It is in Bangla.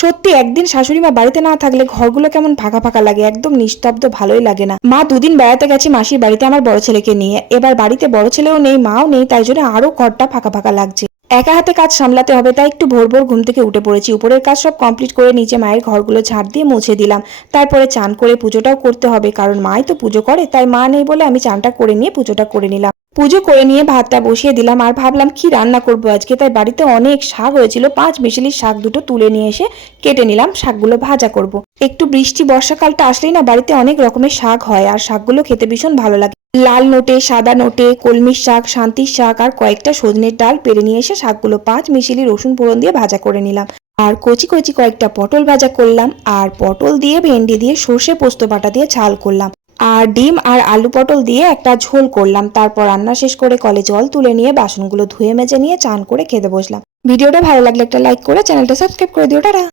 সত্যি একদিন শাশুড়ি মা বাড়িতে না থাকলে ঘরগুলো কেমন ফাঁকা ফাঁকা লাগে, একদম নিস্তব্ধ, ভালোই লাগে না। মা দুদিন বেড়াতে গেছে মাসির বাড়িতে আমার বড় ছেলেকে নিয়ে। এবার বাড়িতে বড় ছেলেও নেই, মাও নেই, তাই জন্য আরো ঘরটা ফাঁকা ফাঁকা লাগছে। একা হাতে কাজ সামলাতে হবে, তাই একটু ভোর ভোর ঘুম থেকে উঠে পড়েছি। উপরের কাজ সব কমপ্লিট করে নিচে মায়ের ঘরগুলো ঝাড় দিয়ে মুছে দিলাম। তারপরে চান করে পুজোটাও করতে হবে, কারণ মাই তো পুজো করে, তাই মা নেই বলে আমি চানটা করে নিয়ে পুজোটা করে নিলাম। পুজো করে নিয়ে ভাতটা বসিয়ে দিলাম, আর ভাবলাম কি রান্না করবো আজকে। তাই বাড়িতে অনেক শাক হয়েছিল, 5 মিশালির শাক দুটো তুলে নিয়ে এসে কেটে নিলাম, শাকগুলো ভাজা করব। একটু বৃষ্টি বর্ষাকালটা আসলেই না বাড়িতে অনেক রকমের শাক হয়, আর শাকগুলো খেতে ভীষণ ভালো লাগে। লাল নোটে, সাদা নোটে, কলমির শাক, শান্তির শাক আর কয়েকটা সজনের ডাল পেরে নিয়ে এসে শাকগুলো 5 মিশালি রসুন ফোড়ন দিয়ে ভাজা করে নিলাম। আর কচি কচি কয়েকটা পটল ভাজা করলাম, আর পটল দিয়ে ভেন্ডি দিয়ে সর্ষে পোস্ত বাটা দিয়ে ঝাল করলাম। আর ডিম আর আলু পটল দিয়ে একটা ঝোল করলাম। তারপর রান্না শেষ করে কলে জল তুলে নিয়ে বাসনগুলো ধুয়ে মেজে নিয়ে চান করে খেতে বসলাম। ভিডিওটা ভালো লাগলে একটা লাইক করে চ্যানেলটা সাবস্ক্রাইব করে দিও। টাটা।